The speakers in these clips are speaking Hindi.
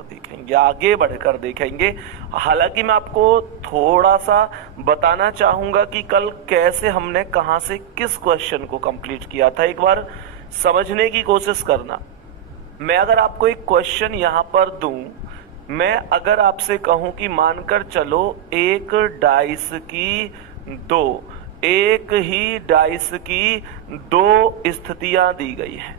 देखेंगे, आगे बढ़कर देखेंगे। हालांकि मैं आपको थोड़ा सा बताना चाहूंगा कि कल कैसे हमने कहां से किस क्वेश्चन को कंप्लीट किया था, एक बार समझने की कोशिश करना। मैं अगर आपको एक क्वेश्चन यहां पर दूं, मैं अगर आपसे कहूं कि मानकर चलो एक डाइस की दो, एक ही डाइस की दो स्थितियां दी गई हैं,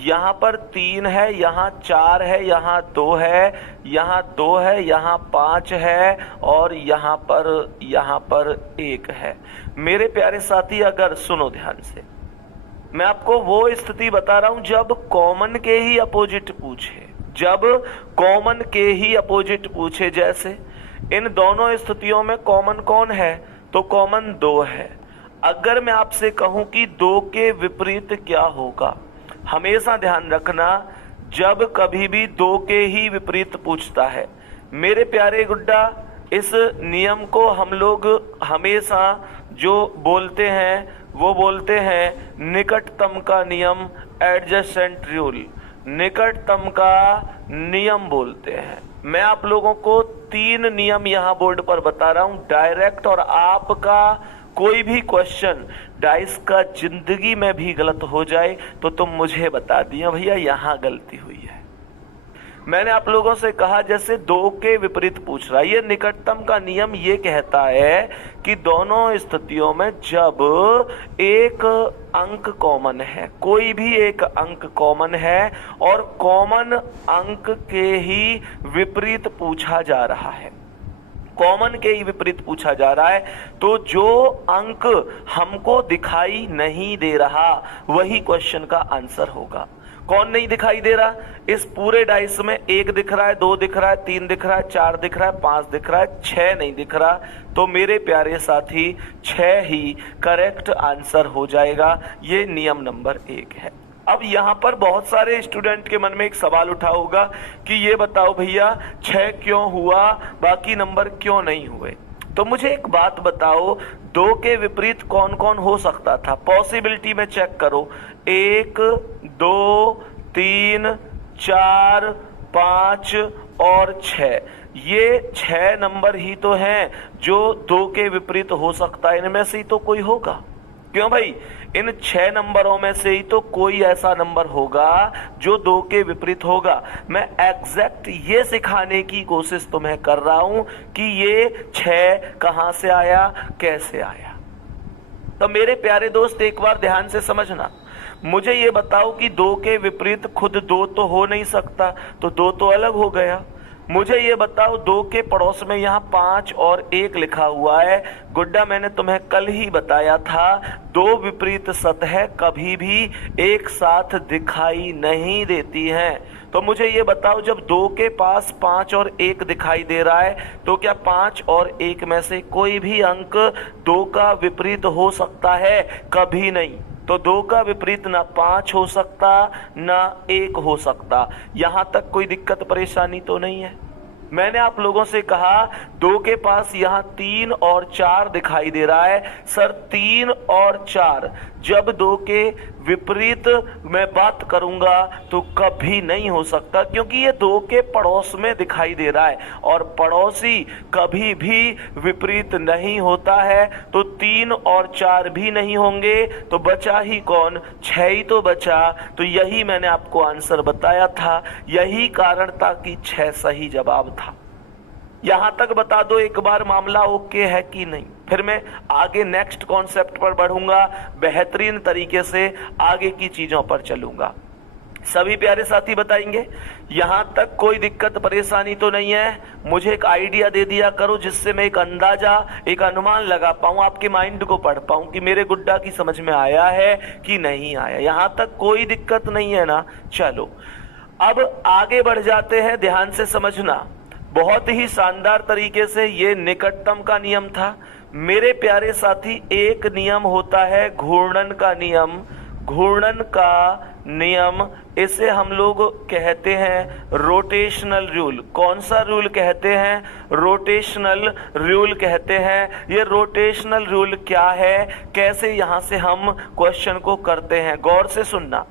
यहाँ पर 3 है, यहाँ 4 है, यहाँ 2 है, यहाँ 2 है, यहाँ 5 है और यहाँ पर 1 है। मेरे प्यारे साथी अगर सुनो ध्यान से, मैं आपको वो स्थिति बता रहा हूं जब कॉमन के ही अपोजिट पूछे, जब कॉमन के ही अपोजिट पूछे। जैसे इन दोनों स्थितियों में कॉमन कौन है, तो कॉमन 2 है। अगर मैं आपसे कहूं कि 2 के विपरीत क्या होगा, हमेशा ध्यान रखना जब कभी भी 2 के ही विपरीत पूछता है मेरे प्यारे गुड्डा, इस नियम को हम लोग हमेशा जो बोलते हैं वो बोलते हैं निकटतम का नियम, एडजेसेंट रूल, निकटतम का नियम बोलते हैं। मैं आप लोगों को 3 नियम यहाँ बोर्ड पर बता रहा हूं डायरेक्ट, और आपका कोई भी क्वेश्चन डाइस का जिंदगी में भी गलत हो जाए तो तुम मुझे बता दिया भैया यहाँ गलती हुई है। मैंने आप लोगों से कहा जैसे 2 के विपरीत पूछ रहा है, ये निकटतम का नियम ये कहता है कि दोनों स्थितियों में जब एक अंक कॉमन है, कोई भी एक अंक कॉमन है और कॉमन अंक के ही विपरीत पूछा जा रहा है, कॉमन के ही विपरीत पूछा जा रहा है, तो जो अंक हमको दिखाई नहीं दे रहा वही क्वेश्चन का आंसर होगा। कौन नहीं दिखाई दे रहा, इस पूरे डाइस में 1 दिख रहा है, 2 दिख रहा है, 3 दिख रहा है, 4 दिख रहा है, 5 दिख रहा है, 6 नहीं दिख रहा, तो मेरे प्यारे साथी 6 ही करेक्ट आंसर हो जाएगा। ये नियम नंबर 1 है। अब यहाँ पर बहुत सारे स्टूडेंट के मन में एक सवाल उठा होगा कि ये बताओ भैया 6 क्यों हुआ, बाकी नंबर क्यों नहीं हुए। तो मुझे एक बात बताओ, 2 के विपरीत कौन कौन हो सकता था, पॉसिबिलिटी में चेक करो। 1, 2, 3, 4, 5 और 6, ये 6 नंबर ही तो हैं जो 2 के विपरीत हो सकता है, इनमें से ही तो कोई होगा। क्यों भाई, इन 6 नंबरों में से ही तो कोई ऐसा नंबर होगा जो 2 के विपरीत होगा। मैं एग्जैक्ट ये सिखाने की कोशिश तुम्हें कर रहा हूं कि ये 6 कहां से आया, कैसे आया। तो मेरे प्यारे दोस्त एक बार ध्यान से समझना, मुझे ये बताओ कि 2 के विपरीत खुद 2 तो हो नहीं सकता, तो 2 तो अलग हो गया। मुझे ये बताओ 2 के पड़ोस में यहाँ 5 और 1 लिखा हुआ है। गुड्डा मैंने तुम्हें कल ही बताया था 2 विपरीत सतह कभी भी एक साथ दिखाई नहीं देती हैं। तो मुझे ये बताओ जब 2 के पास 5 और 1 दिखाई दे रहा है तो क्या 5 और 1 में से कोई भी अंक 2 का विपरीत हो सकता है, कभी नहीं। तो 2 का विपरीत ना 5 हो सकता ना 1 हो सकता। यहां तक कोई दिक्कत परेशानी तो नहीं है। मैंने आप लोगों से कहा 2 के पास यहाँ 3 और 4 दिखाई दे रहा है। सर 3 और 4 जब 2 के विपरीत मैं बात करूंगा तो कभी नहीं हो सकता, क्योंकि ये 2 के पड़ोस में दिखाई दे रहा है और पड़ोसी कभी भी विपरीत नहीं होता है। तो 3 और 4 भी नहीं होंगे, तो बचा ही कौन, 6 ही तो बचा। तो यही मैंने आपको आंसर बताया था, यही कारण था कि 6 सही जवाब था। यहां तक बता दो एक बार मामला ओके है कि नहीं, फिर मैं आगे नेक्स्ट कॉन्सेप्ट पर बढ़ूंगा, बेहतरीन तरीके से आगे की चीजों पर चलूंगा। सभी प्यारे साथी बताएंगे यहां तक कोई दिक्कत परेशानी तो नहीं है। मुझे एक आइडिया दे दिया करो जिससे मैं एक अंदाजा, एक अनुमान लगा पाऊं, आपके माइंड को पढ़ पाऊं कि मेरे गुड्डा की समझ में आया है कि नहीं आया। यहां तक कोई दिक्कत नहीं है ना। चलो अब आगे बढ़ जाते हैं, ध्यान से समझना। बहुत ही शानदार तरीके से ये निकटतम का नियम था। मेरे प्यारे साथी एक नियम होता है घूर्णन का नियम, घूर्णन का नियम, इसे हम लोग कहते हैं रोटेशनल रूल। कौन सा रूल कहते हैं, रोटेशनल रूल कहते हैं। ये रोटेशनल रूल क्या है, कैसे यहां से हम क्वेश्चन को करते हैं, गौर से सुनना।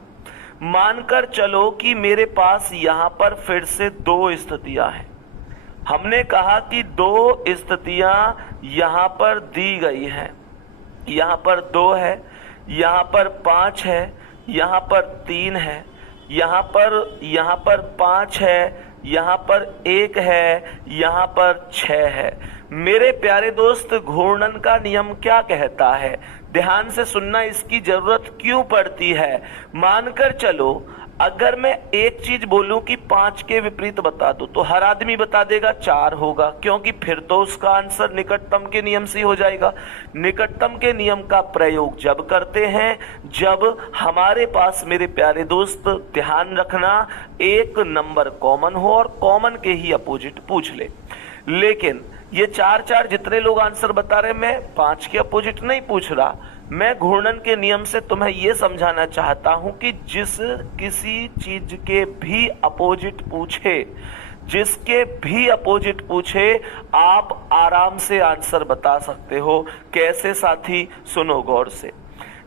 मानकर चलो कि मेरे पास यहां पर फिर से दो स्थितियां हैं। हमने कहा कि दो स्थितियां यहां पर दी गई हैं। यहां पर 2 है, यहां पर 5 है, यहां पर 3 है, यहां पर 5 है, यहां पर 1 है, यहां पर 6 है। मेरे प्यारे दोस्त, घूर्णन का नियम क्या कहता है? ध्यान से सुनना, इसकी जरूरत क्यों पड़ती है। मानकर चलो अगर मैं एक चीज बोलूं कि 5 के विपरीत बता दो तो हर आदमी बता देगा 4 होगा, क्योंकि फिर तो उसका आंसर निकटतम के नियम से हो जाएगा। निकटतम के नियम का प्रयोग जब करते हैं जब हमारे पास, मेरे प्यारे दोस्त ध्यान रखना, एक नंबर कॉमन हो और कॉमन के ही अपोजिट पूछ ले। लेकिन ये 4 जितने लोग आंसर बता रहे, मैं 5 के अपोजिट नहीं पूछ रहा। मैं घूर्णन के नियम से तुम्हें यह समझाना चाहता हूं कि किसी चीज के भी अपोजिट पूछे, जिसके भी अपोजिट पूछे, आप आराम से आंसर बता सकते हो। कैसे साथी? सुनो गौर से।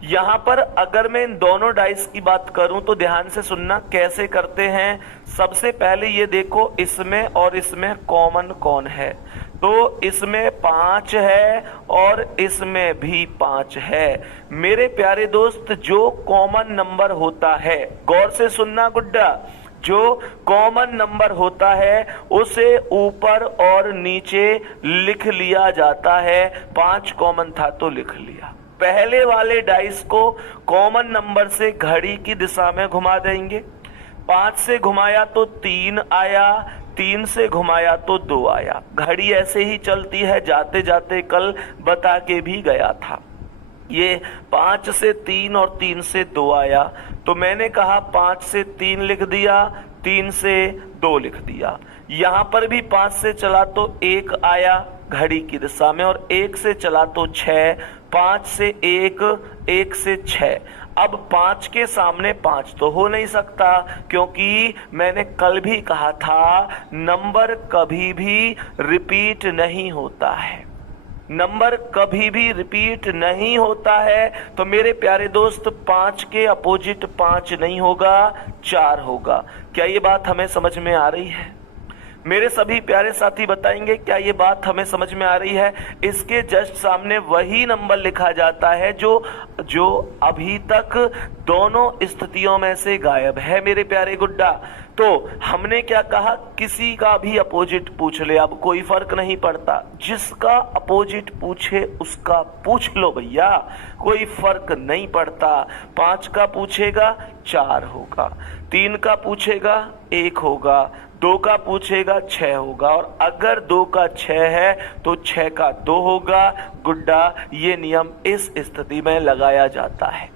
यहां पर अगर मैं इन दोनों डाइस की बात करूं तो ध्यान से सुनना कैसे करते हैं। सबसे पहले ये देखो, इसमें और इसमें कॉमन कौन है? तो इसमें 5 है और इसमें भी 5 है। मेरे प्यारे दोस्त, जो कॉमन नंबर होता है, गौर से सुनना गुड्डा, जो कॉमन नंबर होता है उसे ऊपर और नीचे लिख लिया जाता है। 5 कॉमन था तो लिख लिया। पहले वाले डाइस को कॉमन नंबर से घड़ी की दिशा में घुमा देंगे। 5 से घुमाया तो 3 आया, 3 से घुमाया तो 2 आया। घड़ी ऐसे ही चलती है, जाते जाते कल बता के भी गया था। ये 5 से 3 और 3 से 2 आया, तो मैंने कहा 5 से 3 लिख दिया, 3 से 2 लिख दिया। यहां पर भी 5 से चला तो 1 आया घड़ी की दिशा में, और 1 से चला तो 6, 5 से 1, 1 से 6। अब 5 के सामने 5 तो हो नहीं सकता, क्योंकि मैंने कल भी कहा था नंबर कभी भी रिपीट नहीं होता है। नंबर कभी भी रिपीट नहीं होता है। तो मेरे प्यारे दोस्त, 5 के अपोजिट 5 नहीं होगा, 4 होगा। क्या ये बात हमें समझ में आ रही है? मेरे सभी प्यारे साथी बताएंगे क्या ये बात हमें समझ में आ रही है? इसके जस्ट सामने वही नंबर लिखा जाता है जो अभी तक दोनों स्थितियों में से गायब है। मेरे प्यारे गुड्डा, तो हमने क्या कहा? किसी का भी अपोजिट पूछ ले, अब कोई फर्क नहीं पड़ता। जिसका अपोजिट पूछे उसका पूछ लो भैया, कोई फर्क नहीं पड़ता। 5 का पूछेगा 4 होगा, 3 का पूछेगा 1 होगा, 2 का पूछेगा 6 होगा, और अगर 2 का 6 है तो 6 का 2 होगा। गुड्डा, ये नियम इस स्थिति में लगाया जाता है।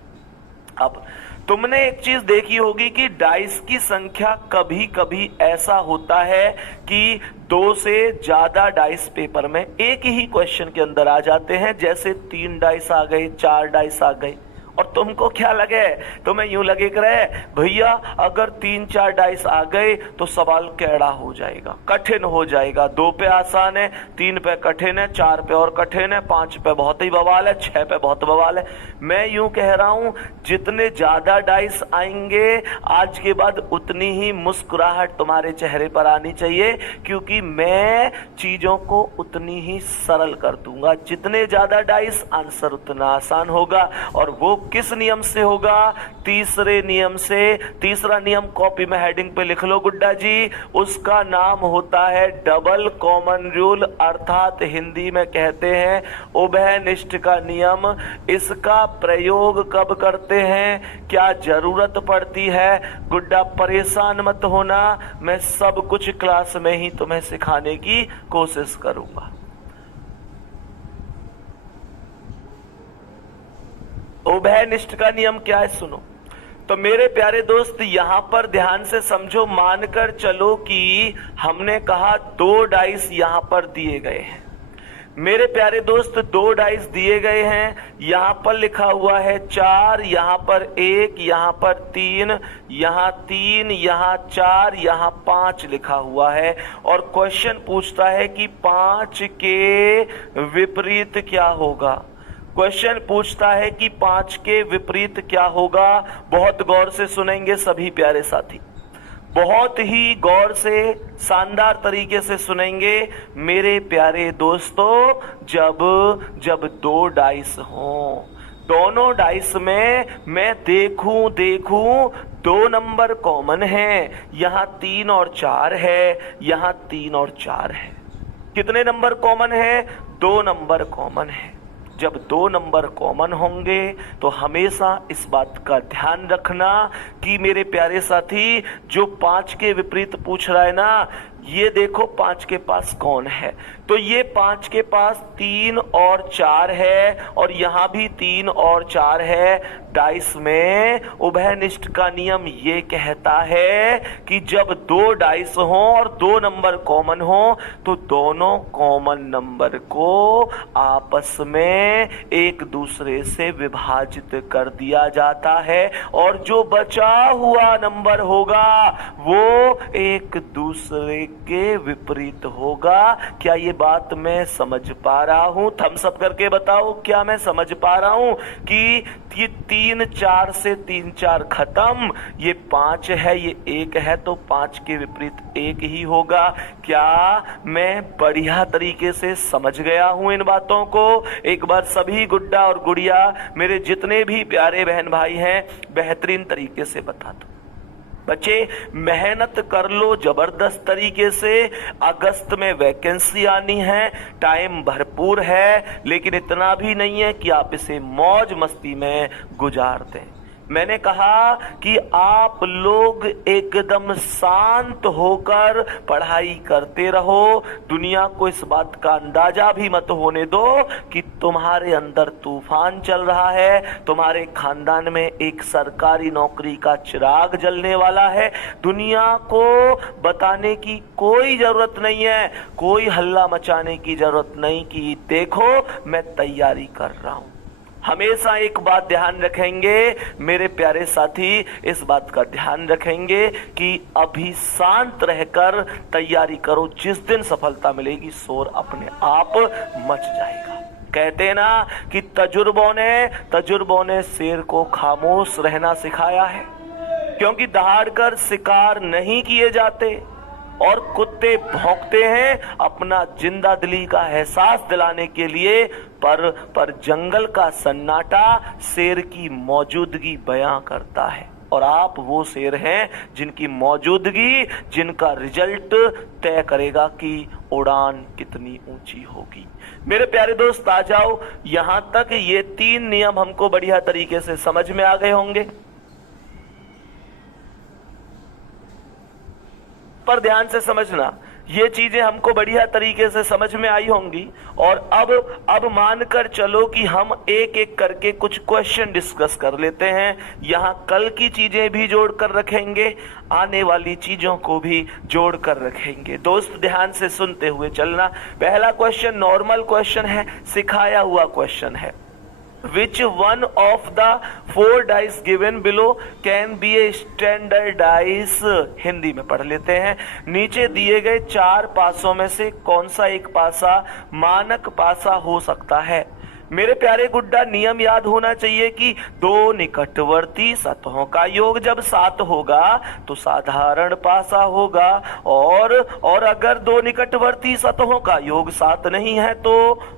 अब तुमने एक चीज देखी होगी कि डाइस की संख्या कभी कभी ऐसा होता है कि 2 से ज्यादा डाइस पेपर में एक ही क्वेश्चन के अंदर आ जाते हैं। जैसे 3 डाइस आ गए, 4 डाइस आ गए, और तुमको क्या लगे? तुम्हें यूं लगे कि रहे भैया अगर 3-4 डाइस आ गए तो सवाल कैड़ा हो जाएगा, कठिन हो जाएगा। 2 पे आसान है, 3 पे कठिन है, 4 पे और कठिन है, 5 पे बहुत ही बवाल है, 6 पे बहुत बवाल है। मैं यूं कह रहा हूं, जितने ज्यादा डाइस आएंगे आज के बाद उतनी ही मुस्कुराहट तुम्हारे चेहरे पर आनी चाहिए, क्योंकि मैं चीजों को उतनी ही सरल कर दूंगा। जितने ज्यादा डाइस, आंसर उतना आसान होगा। और वो किस नियम से होगा? तीसरे नियम से। तीसरा नियम कॉपी में हेडिंग पे लिख लो गुड्डा जी, उसका नाम होता है डबल कॉमन रूल, अर्थात हिंदी में कहते हैं उभयनिष्ठ का नियम। इसका प्रयोग कब करते हैं, क्या जरूरत पड़ती है? गुड्डा परेशान मत होना, मैं सब कुछ क्लास में ही तुम्हें सिखाने की कोशिश करूंगा। उभयनिष्ठ का नियम क्या है सुनो। तो मेरे प्यारे दोस्त, यहां पर ध्यान से समझो। मानकर चलो कि हमने कहा 2 डाइस यहां पर दिए गए हैं। मेरे प्यारे दोस्त, 2 डाइस दिए गए हैं। यहां पर लिखा हुआ है 4, यहां पर 1, यहां पर 3, यहां 3, यहां 4, यहां 5 लिखा हुआ है। और क्वेश्चन पूछता है कि 5 के विपरीत क्या होगा। क्वेश्चन पूछता है कि 5 के विपरीत क्या होगा। बहुत गौर से सुनेंगे सभी प्यारे साथी, बहुत ही गौर से शानदार तरीके से सुनेंगे मेरे प्यारे दोस्तों। जब जब 2 डाइस हों, दोनों डाइस में मैं देखूं 2 नंबर कॉमन है, यहां 3 और 4 है, यहां 3 और 4 है। कितने नंबर कॉमन है? 2 नंबर कॉमन है। जब 2 नंबर कॉमन होंगे तो हमेशा इस बात का ध्यान रखना कि मेरे प्यारे साथी, जो 5 के विपरीत पूछ रहा है ना, ये देखो 5 के पास कौन है, तो ये 5 के पास 3 और 4 है, और यहां भी 3 और 4 है। डाइस में उभयनिष्ठ का नियम ये कहता है कि जब 2 डाइस हो और 2 नंबर कॉमन हो तो दोनों कॉमन नंबर को आपस में एक दूसरे से विभाजित कर दिया जाता है, और जो बचा हुआ नंबर होगा वो एक दूसरे के विपरीत होगा। क्या ये बात मैं समझ पा रहा हूं? थम्स अप करके बताओ, क्या मैं समझ पा रहा हूं कि 3 4 से 3 4 खत्म, ये 5 है, ये 1 है, तो 5 के विपरीत 1 ही होगा। क्या मैं बढ़िया तरीके से समझ गया हूं इन बातों को? एक बार सभी गुड्डा और गुड़िया, मेरे जितने भी प्यारे बहन भाई हैं, बेहतरीन तरीके से बता दो। बच्चे मेहनत कर लो जबरदस्त तरीके से। अगस्त में वैकेंसी आनी है, टाइम भरपूर है, लेकिन इतना भी नहीं है कि आप इसे मौज मस्ती में गुजार दें। मैंने कहा कि आप लोग एकदम शांत होकर पढ़ाई करते रहो। दुनिया को इस बात का अंदाजा भी मत होने दो कि तुम्हारे अंदर तूफान चल रहा है, तुम्हारे खानदान में एक सरकारी नौकरी का चिराग जलने वाला है। दुनिया को बताने की कोई जरूरत नहीं है, कोई हल्ला मचाने की जरूरत नहीं कि देखो मैं तैयारी कर रहा हूं। हमेशा एक बात ध्यान रखेंगे मेरे प्यारे साथी, इस बात का ध्यान रखेंगे कि अभी शांत रहकर तैयारी करो। जिस दिन सफलता मिलेगी शोर अपने आप मच जाएगा। कहते हैं ना कि तजुर्बों ने शेर को खामोश रहना सिखाया है, क्योंकि दहाड़कर शिकार नहीं किए जाते और कुत्ते भौंकते हैं अपना जिंदा दिली का एहसास दिलाने के लिए, पर जंगल का सन्नाटा शेर की मौजूदगी बयां करता है। और आप वो शेर हैं जिनकी मौजूदगी, जिनका रिजल्ट तय करेगा कि उड़ान कितनी ऊंची होगी। मेरे प्यारे दोस्त आ जाओ, यहां तक ये 3 नियम हमको बढ़िया तरीके से समझ में आ गए होंगे। पर ध्यान से समझना, ये चीजें हमको बढ़िया तरीके से समझ में आई होंगी। और अब मानकर चलो कि हम एक एक करके कुछ क्वेश्चन डिस्कस कर लेते हैं। यहाँ कल की चीजें भी जोड़ कर रखेंगे, आने वाली चीजों को भी जोड़ कर रखेंगे। दोस्त ध्यान से सुनते हुए चलना। पहला क्वेश्चन नॉर्मल क्वेश्चन है, सिखाया हुआ क्वेश्चन है। Which one of the 4 dice given below can be a standard dice? Hindi में पढ़ लेते हैं। नीचे दिए गए 4 पासों में से कौन सा एक पासा मानक पासा हो सकता है? मेरे प्यारे गुड्डा, नियम याद होना चाहिए कि 2 निकटवर्ती सतहों का योग जब 7 होगा तो साधारण पासा होगा, और अगर 2 निकटवर्ती सतहों का योग 7 नहीं है तो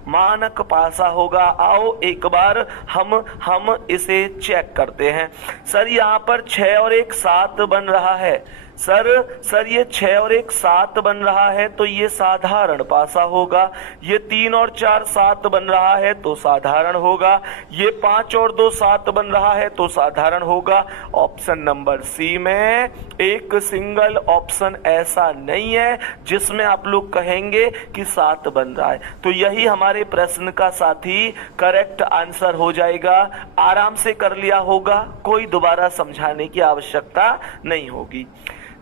मानक पासा होगा। आओ एक बार हम इसे चेक करते हैं। सर यहाँ पर 6 और 1 7 बन रहा है। सर ये 6 और 1 7 बन रहा है तो ये साधारण पासा होगा। ये 3 और 4 7 बन रहा है तो साधारण होगा। ये 5 और 2 7 बन रहा है तो साधारण होगा। ऑप्शन नंबर सी में एक सिंगल ऑप्शन ऐसा नहीं है जिसमें आप लोग कहेंगे कि 7 बन रहा है, तो यही हमारे प्रश्न का साथी करेक्ट आंसर हो जाएगा। आराम से कर लिया होगा, कोई दोबारा समझाने की आवश्यकता नहीं होगी।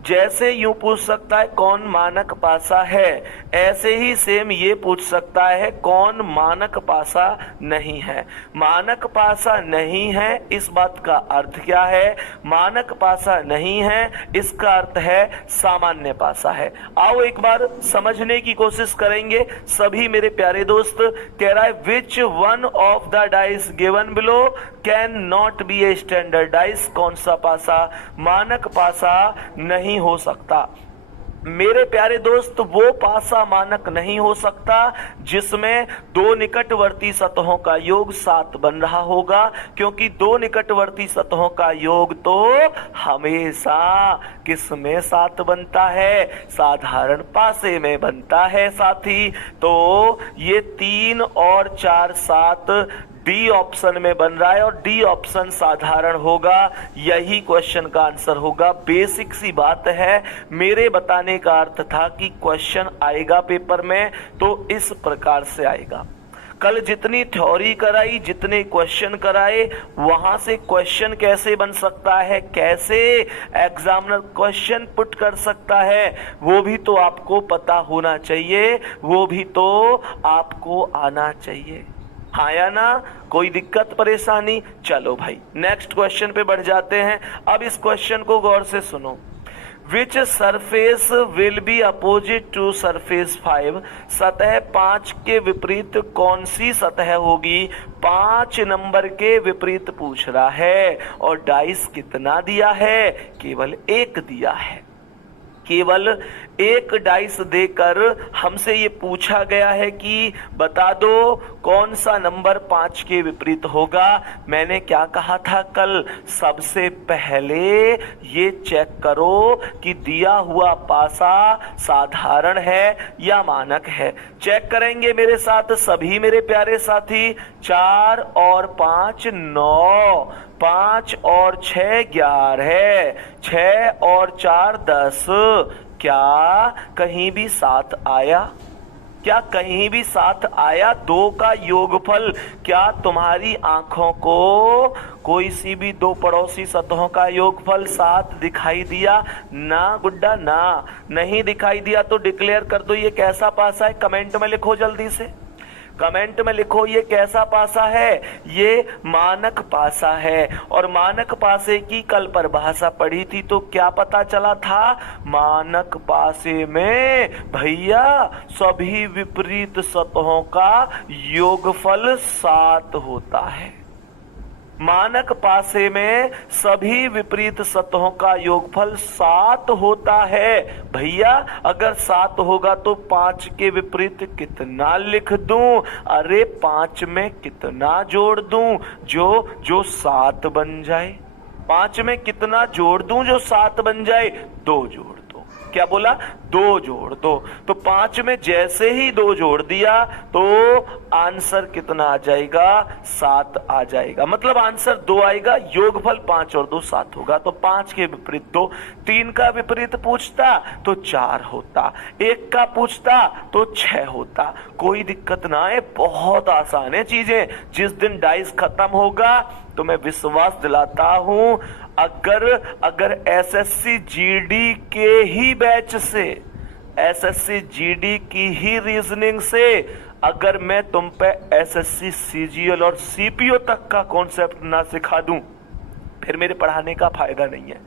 जैसे यूं पूछ सकता है कौन मानक पासा है, ऐसे ही सेम ये पूछ सकता है कौन मानक पासा नहीं है। मानक पासा नहीं है इस बात का अर्थ क्या है? मानक पासा नहीं है इसका अर्थ है सामान्य पासा है। आओ एक बार समझने की कोशिश करेंगे सभी मेरे प्यारे दोस्त। कह रहा है which one of the dice given below can not be a standard dice. कौन सा पासा मानक पासा नहीं हो सकता? मेरे प्यारे दोस्त वो पासा मानक नहीं हो सकता जिसमें दो निकटवर्ती सतहों का योग 7 बन रहा होगा, क्योंकि दो निकटवर्ती सतहों का योग तो हमेशा किसमें 7 बनता है? साधारण पासे में बनता है साथी। तो ये 3 और 4 7 डी ऑप्शन में बन रहा है और डी ऑप्शन साधारण होगा। यही क्वेश्चन का आंसर होगा। बेसिक सी बात है। मेरे बताने का अर्थ था कि क्वेश्चन आएगा पेपर में तो इस प्रकार से आएगा। कल जितनी थ्योरी कराई, जितने क्वेश्चन कराए, वहां से क्वेश्चन कैसे बन सकता है, कैसे एग्जामिनर क्वेश्चन पुट कर सकता है, वो भी तो आपको पता होना चाहिए, वो भी तो आपको आना चाहिए। हाँ या ना? कोई दिक्कत परेशानी? चलो भाई नेक्स्ट क्वेश्चन पे बढ़ जाते हैं। अब इस क्वेश्चन को गौर से सुनो। Which surface will be opposite to surface 5। सतह 5 के विपरीत कौन सी सतह होगी? 5 नंबर के विपरीत पूछ रहा है और डाइस कितना दिया है? केवल 1 दिया है। केवल 1 डाइस देकर हमसे ये पूछा गया है कि बता दो कौन सा नंबर 5 के विपरीत होगा। मैंने क्या कहा था कल? सबसे पहले ये चेक करो कि दिया हुआ पासा साधारण है या मानक है। चेक करेंगे मेरे साथ सभी मेरे प्यारे साथी। 4 और 5 9, 5 और 6 11, 6 और 4 10। क्या कहीं भी 7 आया? क्या कहीं भी 7 आया? 2 का योगफल क्या तुम्हारी आंखों को कोई सी भी 2 पड़ोसी सतहों का योगफल 7 दिखाई दिया? ना गुड्डा ना, नहीं दिखाई दिया तो डिक्लेयर कर दो ये कैसा पासा है। कमेंट में लिखो जल्दी से, कमेंट में लिखो ये कैसा पासा है? ये मानक पासा है। और मानक पासे की कल परिभाषा पढ़ी थी तो क्या पता चला था? मानक पासे में भैया सभी विपरीत सतहों का योगफल 7 होता है। मानक पासे में सभी विपरीत सतहों का योगफल 7 होता है। भैया अगर 7 होगा तो 5 के विपरीत कितना लिख दूं? अरे 5 में कितना जोड़ दूं जो 7 बन जाए? 5 में कितना जोड़ दूं जो 7 बन जाए? 2 जोड़ दो। क्या बोला? 2 जोड़ दो। तो 5 में जैसे ही 2 जोड़ दिया तो आंसर कितना आ जाएगा? 7 आ जाएगा। मतलब आंसर 2 आएगा। योगफल 5 और 2 7 होगा। तो 5 के विपरीत 2। 3 का विपरीत पूछता तो 4 होता। 1 का पूछता तो 6 होता। कोई दिक्कत ना है, बहुत आसान है चीजें। जिस दिन डाइस खत्म होगा तो मैं विश्वास दिलाता हूं अगर एसएससी जीडी के ही बैच से, एसएससी जीडी की ही रीजनिंग से अगर मैं तुम पे एसएससी सीजीएल और सीपीओ तक का कॉन्सेप्ट ना सिखा दूं फिर मेरे पढ़ाने का फायदा नहीं है।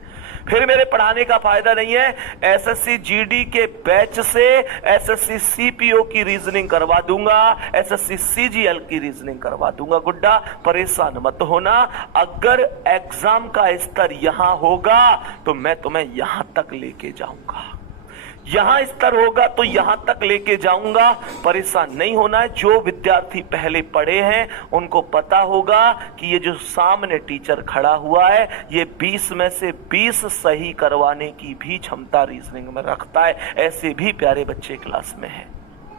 फिर मेरे पढ़ाने का फायदा नहीं है। एसएससी जीडी के बैच से एसएससी सीपीओ की रीजनिंग करवा दूंगा, एसएससी सीजीएल की रीजनिंग करवा दूंगा। गुड्डा परेशान मत होना। अगर एग्जाम का स्तर यहां होगा तो मैं तुम्हें यहां तक लेके जाऊंगा। यहां स्तर होगा तो यहां तक लेके जाऊंगा। परेशान नहीं होना है। जो विद्यार्थी पहले पढ़े हैं उनको पता होगा कि ये जो सामने टीचर खड़ा हुआ है ये 20 में से 20 सही करवाने की भी क्षमता रीजनिंग में रखता है। ऐसे भी प्यारे बच्चे क्लास में हैं।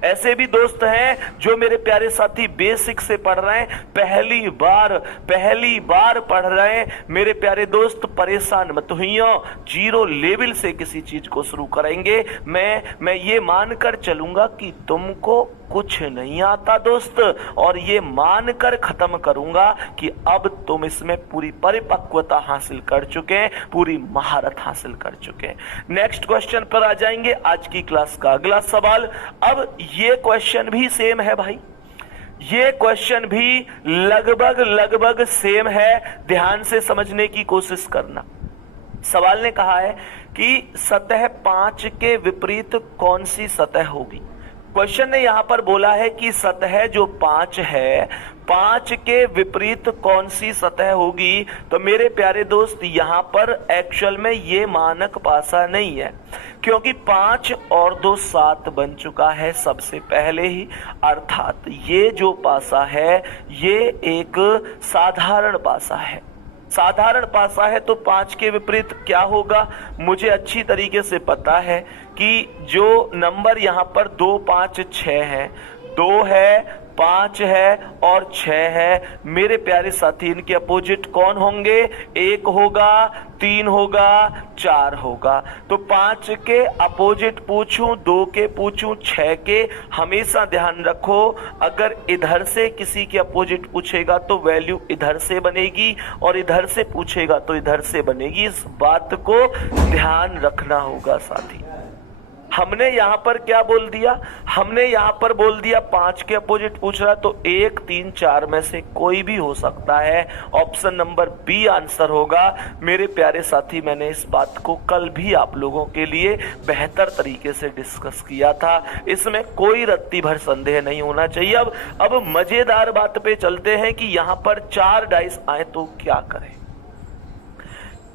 ऐसे भी दोस्त हैं जो मेरे प्यारे साथी बेसिक से पढ़ रहे हैं, पहली बार पढ़ रहे हैं। मेरे प्यारे दोस्त परेशान मत होइयो, 0 लेवल से किसी चीज को शुरू करेंगे। मैं ये मानकर चलूंगा कि तुमको कुछ नहीं आता दोस्त, और ये मानकर खत्म करूंगा कि अब तुम इसमें पूरी परिपक्वता हासिल कर चुके हैं, पूरी महारत हासिल कर चुके हैं। नेक्स्ट क्वेश्चन पर आ जाएंगे, आज की क्लास का अगला सवाल। अब ये क्वेश्चन भी सेम है भाई, ये क्वेश्चन भी लगभग सेम है, ध्यान से समझने की कोशिश करना। सवाल ने कहा है कि सतह 5 के विपरीत कौन सी सतह होगी। क्वेश्चन ने यहां पर बोला है कि सतह जो 5 है, 5 के विपरीत कौन सी सतह होगी। तो मेरे प्यारे दोस्त, यहां पर एक्चुअल में ये मानक पासा नहीं है, क्योंकि 5 और 2 7 बन चुका है सबसे पहले ही, अर्थात ये जो पासा है ये एक साधारण पासा है। साधारण पासा है तो 5 के विपरीत क्या होगा, मुझे अच्छी तरीके से पता है कि जो नंबर यहाँ पर 2 5 6 है, 2 है, 5 है और 6 है, मेरे प्यारे साथी इनके अपोजिट कौन होंगे, 1 होगा, 3 होगा, 4 होगा। तो 5 के अपोजिट पूछूं, 2 के पूछूं, 6 के, हमेशा ध्यान रखो अगर इधर से किसी के अपोजिट पूछेगा तो वैल्यू इधर से बनेगी, और इधर से पूछेगा तो इधर से बनेगी। इस बात को ध्यान रखना होगा साथी। हमने यहां पर क्या बोल दिया, हमने यहां पर बोल दिया 5 के अपोजिट पूछ रहा, तो 1 3 4 में से कोई भी हो सकता है। ऑप्शन नंबर बी आंसर होगा। मेरे प्यारे साथी, मैंने इस बात को कल भी आप लोगों के लिए बेहतर तरीके से डिस्कस किया था, इसमें कोई रत्ती भर संदेह नहीं होना चाहिए। अब मजेदार बात पे चलते हैं कि यहां पर 4 डाइस आए तो क्या करें।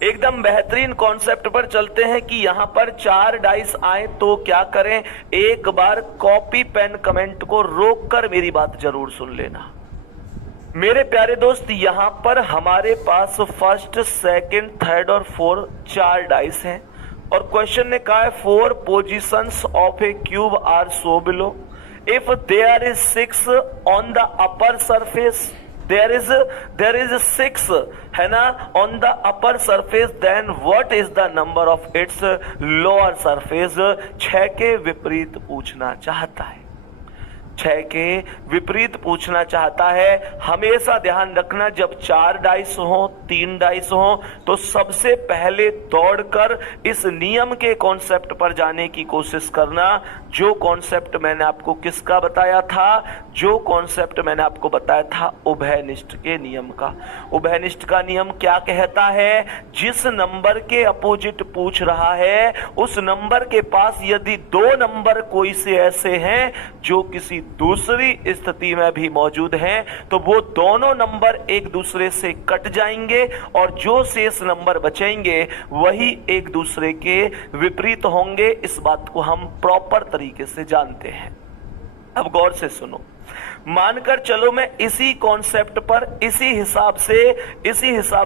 एकदम बेहतरीन कॉन्सेप्ट पर चलते हैं कि यहां पर 4 डाइस आए तो क्या करें। एक बार कॉपी पेन कमेंट को रोककर मेरी बात जरूर सुन लेना। मेरे प्यारे दोस्त, यहां पर हमारे पास फर्स्ट, सेकंड, थर्ड और 4 4 डाइस हैं, और क्वेश्चन ने कहा है 4 positions of a cube are so below, if there is 6 on the upper surface, there is 6 है ना on the upper surface, then what is the number of its lower surface। 6 के विपरीत पूछना चाहता है, 6 के विपरीत पूछना चाहता है। हमेशा ध्यान रखना, जब 4 डाइस हो, 3 डाइस हो, तो सबसे पहले दौड़कर इस नियम के कॉन्सेप्ट पर जाने की कोशिश करना। जो कॉन्सेप्ट मैंने आपको किसका बताया था, जो कॉन्सेप्ट मैंने आपको बताया था उभयनिष्ठ के नियम का। उभयनिष्ठ का नियम क्या कहता है, जिस नंबर के अपोजिट पूछ रहा है उस नंबर के पास यदि 2 नंबर कोई से ऐसे हैं जो किसी दूसरी स्थिति में भी मौजूद हैं, तो वो दोनों नंबर एक दूसरे से कट जाएंगे, और जो शेष नंबर बचेंगे वही एक दूसरे के विपरीत होंगे। इस बात को हम प्रॉपर तरीके से जानते हैं। अब गौर से सुनो, मानकर चलो मैं इसी कॉन्सेप्ट पर इसी हिसाब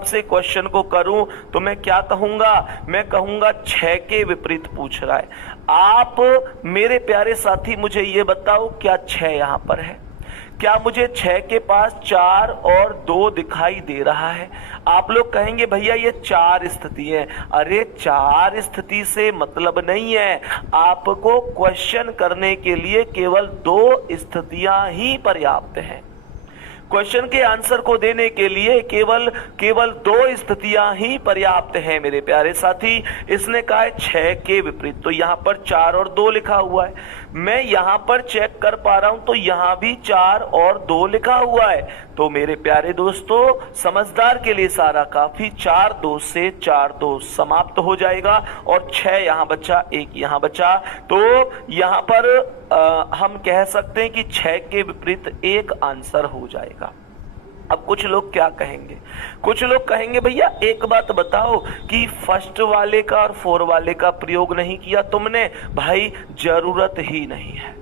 से क्वेश्चन को करूं, तो मैं क्या कहूंगा, मैं कहूंगा 6 के विपरीत पूछ रहा है। आप मेरे प्यारे साथी मुझे ये बताओ, क्या 6 यहां पर है, क्या मुझे 6 के पास 4 और 2 दिखाई दे रहा है। आप लोग कहेंगे भैया ये 4 स्थिति है। अरे 4 स्थिति से मतलब नहीं है, आपको क्वेश्चन करने के लिए केवल 2 स्थितियां ही पर्याप्त हैं। क्वेश्चन के आंसर को देने के लिए केवल 2 स्थितियां ही पर्याप्त हैं मेरे प्यारे साथी। इसने कहा है 6 के विपरीत, तो यहां पर 4 और 2 लिखा हुआ है। मैं यहां पर चेक कर पा रहा हूं तो यहां भी 4 और 2 लिखा हुआ है। तो मेरे प्यारे दोस्तों, समझदार के लिए सारा काफी, 4 2 से 4 2 समाप्त हो जाएगा, और 6 यहां बचा, 1 यहां बचा। तो यहां पर हम कह सकते हैं कि 6 के विपरीत 1 आंसर हो जाएगा। अब कुछ लोग क्या कहेंगे, कुछ लोग कहेंगे भैया एक बात बताओ कि फर्स्ट वाले का और 4 वाले का प्रयोग नहीं किया तुमने। भाई जरूरत ही नहीं है,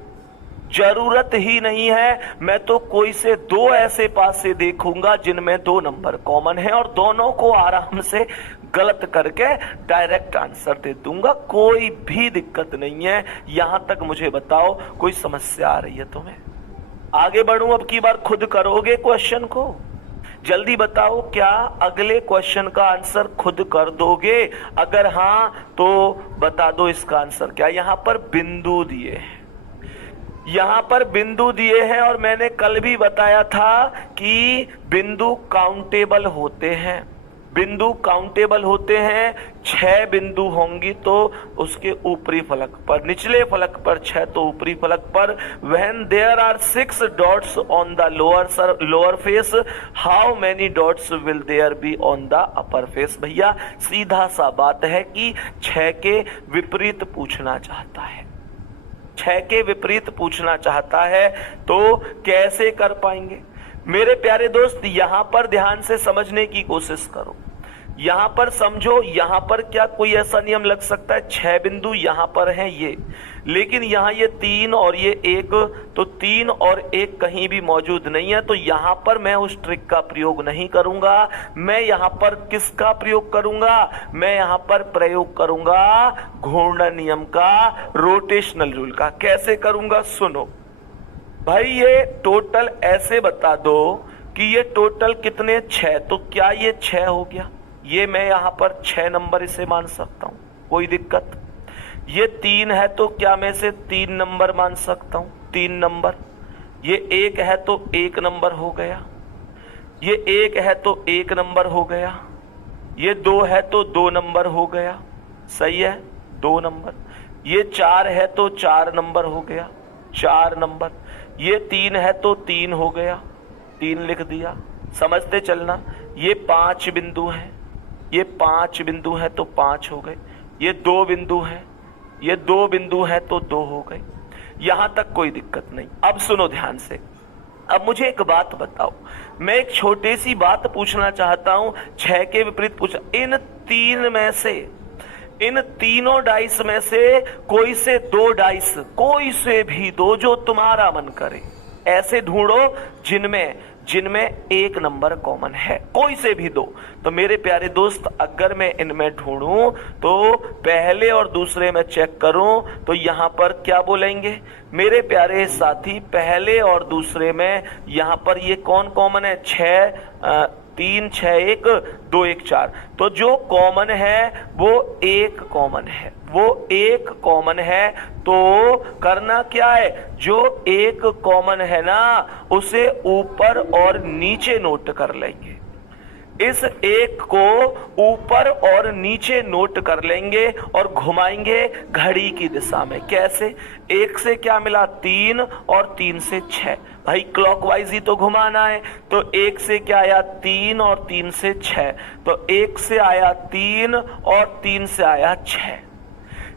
जरूरत ही नहीं है। मैं तो कोई से 2 ऐसे पास से देखूंगा जिनमें 2 नंबर कॉमन है, और दोनों को आराम से गलत करके डायरेक्ट आंसर दे दूंगा, कोई भी दिक्कत नहीं है। यहां तक मुझे बताओ कोई समस्या आ रही है तुम्हें? आगे बढ़ूं, अब की बार खुद करोगे क्वेश्चन को? जल्दी बताओ, क्या अगले क्वेश्चन का आंसर खुद कर दोगे? अगर हां तो बता दो इसका आंसर क्या। यहां पर बिंदु दिए हैं, यहां पर बिंदु दिए हैं और मैंने कल भी बताया था कि बिंदु काउंटेबल होते हैं, बिंदु काउंटेबल होते हैं। 6 बिंदु होंगी तो उसके ऊपरी फलक पर, निचले फलक पर 6 तो ऊपरी फलक पर। When there are 6 dots on the lower face, how many dots will there be on the upper face. भैया सीधा सा बात है कि 6 के विपरीत पूछना चाहता है, 6 के विपरीत पूछना चाहता है, तो कैसे कर पाएंगे मेरे प्यारे दोस्त? यहां पर ध्यान से समझने की कोशिश करो, यहां पर समझो। यहां पर क्या कोई ऐसा नियम लग सकता है? 6 बिंदु यहां पर हैं ये, लेकिन यहां ये 3 और ये 1, तो 3 और 1 कहीं भी मौजूद नहीं है, तो यहां पर मैं उस ट्रिक का प्रयोग नहीं करूंगा। मैं यहां पर किसका प्रयोग करूंगा? मैं यहां पर प्रयोग करूंगा घूर्णन नियम का, रोटेशनल रूल का। कैसे करूंगा सुनो भाई, ये टोटल ऐसे बता दो कि ये टोटल कितने? 6, तो क्या ये 6 हो गया? ये मैं यहां पर 6 नंबर इसे मान सकता हूं, कोई दिक्कत? ये 3 है तो क्या मैं इसे 3 नंबर मान सकता हूं? 3 नंबर। ये 1 है तो 1 नंबर हो गया, ये 1 है तो 1 नंबर हो गया, ये 2 है तो 2 नंबर हो गया, सही है, 2 नंबर। ये 4 है तो 4 नंबर हो गया, 4 नंबर। ये 3 है तो 3 हो गया, 3 लिख दिया, समझते चलना। ये 5 बिंदु हैं, ये 5 बिंदु हैं तो 5 हो गए। ये 2 बिंदु हैं, ये 2 बिंदु हैं तो 2 हो गए। यहां तक कोई दिक्कत नहीं। अब सुनो ध्यान से, अब मुझे एक बात बताओ, मैं एक छोटी सी बात पूछना चाहता हूं। 6 के विपरीत पूछा, इन 3 में से, इन तीनों डाइस में से कोई से 2 डाइस, कोई से भी 2 जो तुम्हारा मन करे, ऐसे ढूंढो जिनमें 1 नंबर कॉमन है, कोई से भी 2। तो मेरे प्यारे दोस्त, अगर मैं इनमें ढूंढूं तो पहले और दूसरे में चेक करूं तो यहां पर क्या बोलेंगे मेरे प्यारे साथी? पहले और दूसरे में यहां पर ये कौन कॉमन है? 3 6 1 2 1 4। तो जो कॉमन है वो 1 कॉमन है, वो 1 कॉमन है। तो करना क्या है? जो 1 कॉमन है ना, उसे ऊपर और नीचे नोट कर लेंगे। इस 1 को ऊपर और नीचे नोट कर लेंगे और घुमाएंगे घड़ी की दिशा में। कैसे? 1 से क्या मिला? 3 और 3 से 6। भाई क्लॉकवाइज ही तो घुमाना है, तो 1 से क्या आया? 3 और 3 से 6। तो 1 से आया 3 और 3 से आया 6।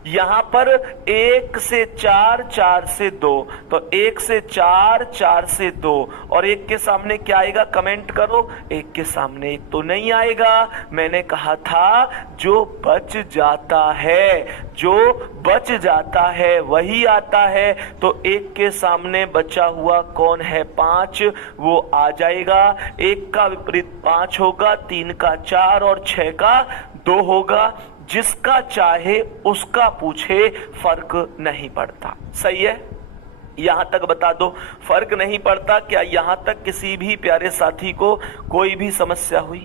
यहां पर 1 से 4, 4 से 2, तो 1 से 4, 4 से 2, और 1 के सामने क्या आएगा? कमेंट करो। 1 के सामने 1 तो नहीं आएगा। मैंने कहा था जो बच जाता है, जो बच जाता है वही आता है। तो 1 के सामने बचा हुआ कौन है? 5, वो आ जाएगा। 1 का विपरीत 5 होगा, 3 का 4 और 6 का 2 होगा। जिसका चाहे उसका पूछे, फर्क नहीं पड़ता। सही है? यहां तक बता दो, फर्क नहीं पड़ता। क्या यहां तक किसी भी प्यारे साथी को कोई भी समस्या हुई?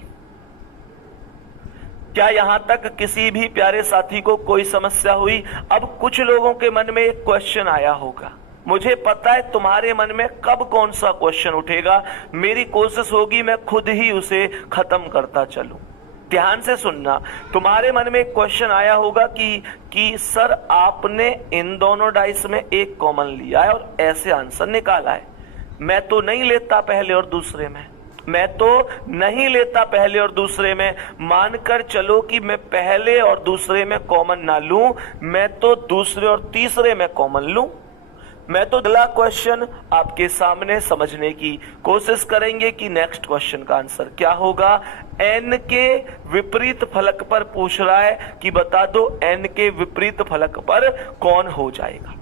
क्या यहां तक किसी भी प्यारे साथी को कोई समस्या हुई? अब कुछ लोगों के मन में एक क्वेश्चन आया होगा, मुझे पता है तुम्हारे मन में कब कौन सा क्वेश्चन उठेगा। मेरी कोशिश होगी मैं खुद ही उसे खत्म करता चलूं। ध्यान से सुनना, तुम्हारे मन में एक क्वेश्चन आया होगा कि सर आपने इन दोनों डाइस में 1 कॉमन लिया है और ऐसे आंसर निकाला है। मैं तो नहीं लेता पहले और दूसरे में, मैं तो नहीं लेता पहले और दूसरे में। मानकर चलो कि मैं पहले और दूसरे में कॉमन ना लूं, मैं तो दूसरे और तीसरे में कॉमन लूं। मैं तो अगला क्वेश्चन आपके सामने समझने की कोशिश करेंगे कि नेक्स्ट क्वेश्चन का आंसर क्या होगा। n के विपरीत फलक पर पूछ रहा है कि बता दो n के विपरीत फलक पर कौन हो जाएगा।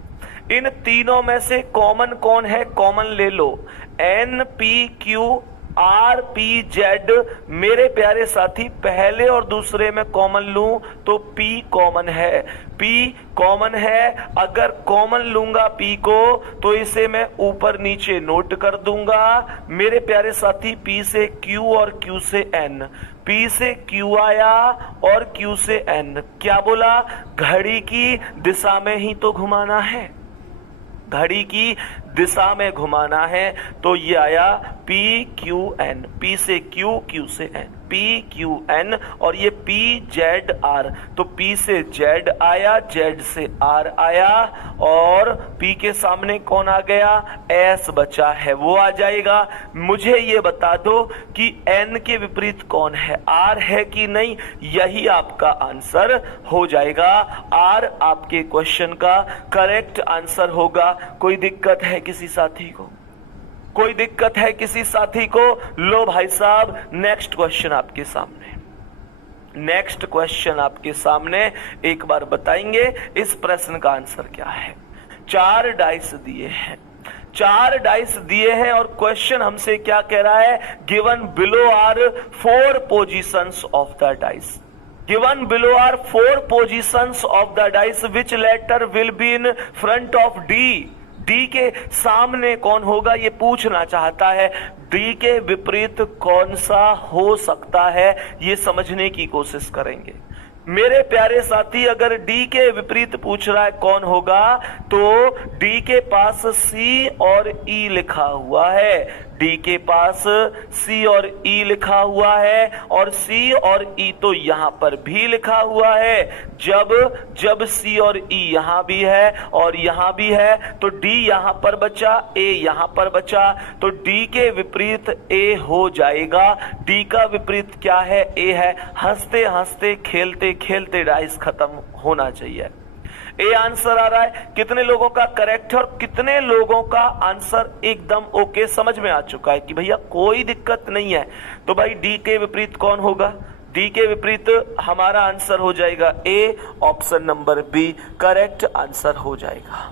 इन तीनों में से कॉमन कौन है? कॉमन ले लो। n p q r p z। मेरे प्यारे साथी, पहले और दूसरे में कॉमन लूं तो p कॉमन है, p कॉमन है। अगर कॉमन लूंगा p को तो इसे मैं ऊपर नीचे नोट कर दूंगा। मेरे प्यारे साथी, p से q और q से n, p से q आया और q से n। क्या बोला? घड़ी की दिशा में ही तो घुमाना है। घड़ी की दिशा में घुमाना है, तो ये आया पी क्यू एन, पी से क्यू, क्यू से एन, पी क्यू एन, और ये पी जेड आर, तो पी से जेड आया, जेड से आर आया, और पी के सामने कौन आ गया, एस बचा है, वो आ जाएगा। मुझे ये बता दो कि एन के विपरीत कौन है, आर है कि नहीं, यही आपका आंसर हो जाएगा। आर आपके क्वेश्चन का करेक्ट आंसर होगा। कोई दिक्कत है किसी साथी को? कोई दिक्कत है किसी साथी को? लो भाई साहब, नेक्स्ट क्वेश्चन आपके सामने, नेक्स्ट क्वेश्चन आपके सामने, एक बार बताएंगे इस प्रश्न का आंसर क्या है। 4 डाइस दिए हैं, 4 डाइस दिए हैं, और क्वेश्चन हमसे क्या कह रहा है, given below are 4 positions of the dice, given below are 4 positions of the dice, which letter will be in front of D, D के सामने कौन होगा ये पूछना चाहता है। डी के विपरीत कौन सा हो सकता है ये समझने की कोशिश करेंगे। मेरे प्यारे साथी, अगर डी के विपरीत पूछ रहा है कौन होगा, तो डी के पास सी और ई लिखा हुआ है, डी के पास सी और ई लिखा हुआ है, और सी और ई तो यहां पर भी लिखा हुआ है। जब सी और ई यहां भी है और यहां भी है, तो डी यहां पर बचा, ए यहां पर बचा, तो डी के विपरीत ए हो जाएगा। डी का विपरीत क्या है, ए है। हंसते हंसते खेलते खेलते डाइस खत्म होना चाहिए। ए आंसर आ रहा है। कितने लोगों का करेक्ट है और कितने लोगों का आंसर एकदम ओके समझ में आ चुका है कि भैया कोई दिक्कत नहीं है? तो भाई डी के विपरीत कौन होगा? डी के विपरीत हमारा आंसर हो जाएगा A, option number B correct answer हो जाएगा।